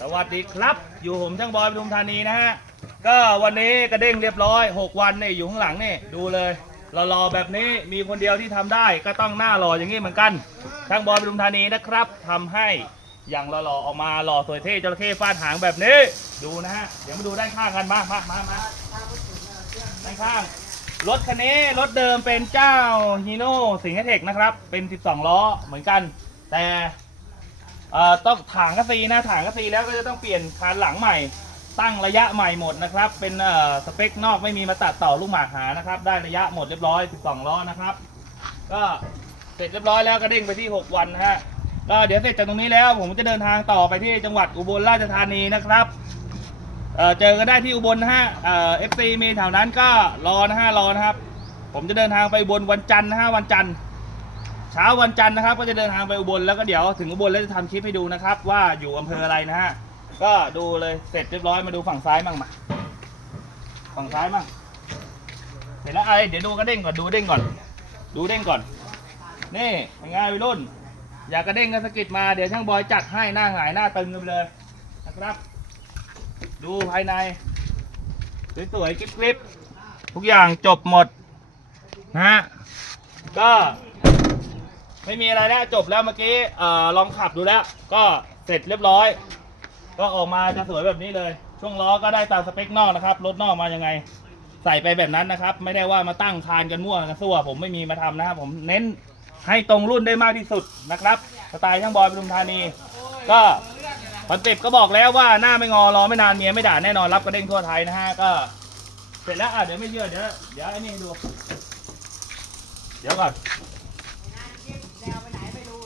สวัสดีครับ อยู่ผมช่างบอยปทุมธานีนะฮะ ก็วันนี้กระเด้งเรียบร้อย 6 วันเนี่ยอยู่ข้างหลังนี่ดูเลยรอๆแบบนี้มีคนเดียวที่ทำได้ก็ต้องหน้าหล่ออย่างนี้เหมือนกัน ช่างบอยปทุมธานีนะครับทำให้อย่างหล่อๆออกมาหล่อสวยเท่จระเข้ฟาดหางแบบนี้ดูนะฮะเดี๋ยวมาดูด้านข้างกันมามามามาด้านข้าง รถคันนี้รถเดิมเป็นเจ้าฮีโน่สิงห์เทคนะครับ เป็น 12 ล้อเหมือนกัน แต่ เอ่อต้องถางกระซีนะถางกระซีแล้วก็จะต้องเปลี่ยนคานหลังใหม่ ตั้งระยะใหม่หมดนะครับ เป็นเอ่อสเปคนอกไม่มีมาตัดต่อลูกหมากหานะครับ ได้ระยะหมดเรียบร้อย 12 ล้อนะครับ ก็เสร็จเรียบร้อยแล้วก็เด้งไปที่ 6 วันนะฮะก็เดี๋ยวเสร็จจากตรงนี้แล้วผมจะเดินทางต่อไปที่จังหวัดอุบลราชธานีนะครับเอ่อเจอกันได้ที่อุบลนะฮะเอ่อฟซีมีแถวนั้นก็รอนะฮะรอนะครับ ผมจะเดินทางไปอุบลวันจันทร์นะฮะวันจันทร์ เช้าวันจันทร์นะครับ ก็จะเดินทางไปอุบลแล้วก็เดี๋ยวถึงอุบลแล้วจะทำคลิปให้ดูนะครับ ว่าอยู่อำเภออะไรนะฮะก็ดูเลยเสร็จเรียบร้อยมาดูฝั่งซ้ายมั่งมาฝั่งซ้ายมั่งเสร็จแล้วไอ้เดี๋ยวดูกระเด้งก่อนดูเด้งก่อน ดูเด้งก่อน นี่เป็นไงวัยรุ่น อยากกระเด้งก็สะกิดมาเดี๋ยวช่างบอยจัดให้หน้าหงายหน้าตึงกันไปเลยนะครับ ดูภายในสวยๆกริบๆทุกอย่างจบหมดนะฮะก็ ไม่มีอะไรแล้วจบแล้วเมื่อกี้เอ่อลองขับดูแล้ว ก็เสร็จเรียบร้อย ก็ออกมาจะสวยแบบนี้เลย ช่วงล้อก็ได้ตามสเปคนอกนะครับรถนอกมายังไง ใส่ไปแบบนั้นนะครับ ไม่ได้ว่ามาตั้งคานกันมั่วกันซั่วผมไม่มีมาทำนะครับผมเน้นให้ตรงรุ่นได้มากที่สุดนะครับสไตล์ช่างบอยปทุมธานี ก็คอนเซ็ปต์ก็บอกแล้วว่าหน้าไม่งอรอไม่นานเมียไม่ด่าแน่นอนรับกระเด้งทั่วไทยนะฮะก็ เสร็จแล้วอะเดี๋ยวไม่เชื่อเดี๋ยวเดี๋ยวไอ้นี่ให้ดู เดี๋ยวก่อน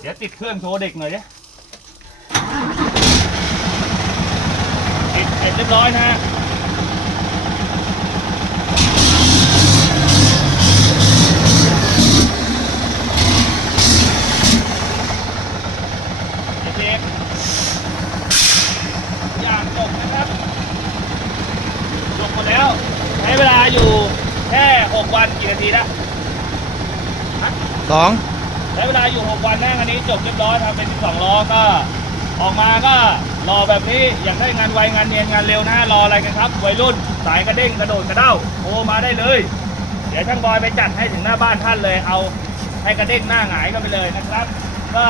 เดี๋ยวติดเครื่องโชว์เด็กหน่อยดิติดเสร็จเรียบร้อยนะฮะเด็กๆอย่างจบนะครับจบหมดแล้ว ใช้เวลาอยู่แค่ 6 วันกี่นาทีนะ สอง ช้เวลาอยู่ 6 วันนะอันนี้จบเรียบร้อยทำเป็น 12 ล้อก็ ออกมาก็รอแบบนี้อยากได้งานไวงานเนียนงานเร็วนะรออะไรกันครับวัยรุ่น สายกระเด้งกระโดดกระเด้าโทรมาได้เลย เดี๋ยวช่างบอยไปจัดให้ถึงหน้าบ้านท่านเลยเอาให้กระเด้งหน้าหงายกันไปเลยนะครับ ก็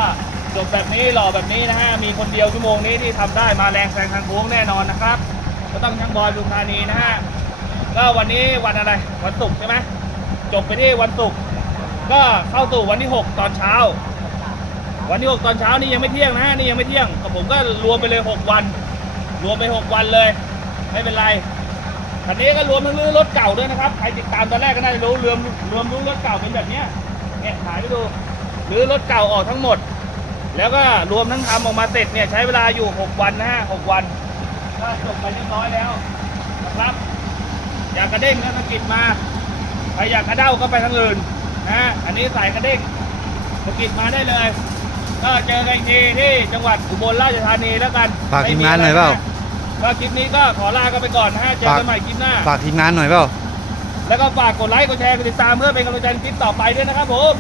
จบแบบนี้หล่อแบบนี้นะฮะมีคนเดียวชั่วโมงนี้ที่ทำได้มาแรงแซงทางโค้งแน่นอนนะครับ ก็ต้องช่างบอยปทุมธานีนะฮะก็วันนี้วันอะไรวันศุกร์ใช่ไหมจบไปที่วันศุกร์ ก็เข้าสู่วันที่ 6 ตอนเช้า วันที่ 6 ตอนเช้านี่ยังไม่เที่ยงนะ นี่ยังไม่เที่ยงกับผมก็รวมไปเลย 6 วัน รวมไป 6 วันเลย ไม่เป็นไรคันนี้ก็รวมทั้งรื้อรถเก่าด้วยนะครับ ใครติดตามตอนแรกก็น่าจะรู้รวมรวมรื้รถเก่าเป็นแบบเนี้ยเนี่ยถ่ายไปดูหรือรถเก่าออกทั้งหมด แล้วก็รวมทั้งทำออกมาเสร็จเนี่ยใช้เวลาอยู่ 6 วันนะฮะ6วันก็จบไปเรียบร้อยแล้วนะครับ อยากกระเด้งก็สะกิดมาใครอยากกระเด้าก็ไปทางอื่น นะฮะอันนี้สายกระเด้งสะกิดมาได้เลย ก็เจอกันอีกทีที่จังหวัดอุบลราชธานีแล้วกันฝากทีมงานหน่อยเปล่า ก็คลิปนี้ก็ขอลากันไปก่อนนะฮะเจอกันใหม่คลิปหน้า ฝากทีมงานหน่อยเปล่า แล้วก็ฝากกดไลค์กดแชร์กดติดตามเพื่อเป็นกำลังใจในคลิปต่อไปด้วยนะครับผม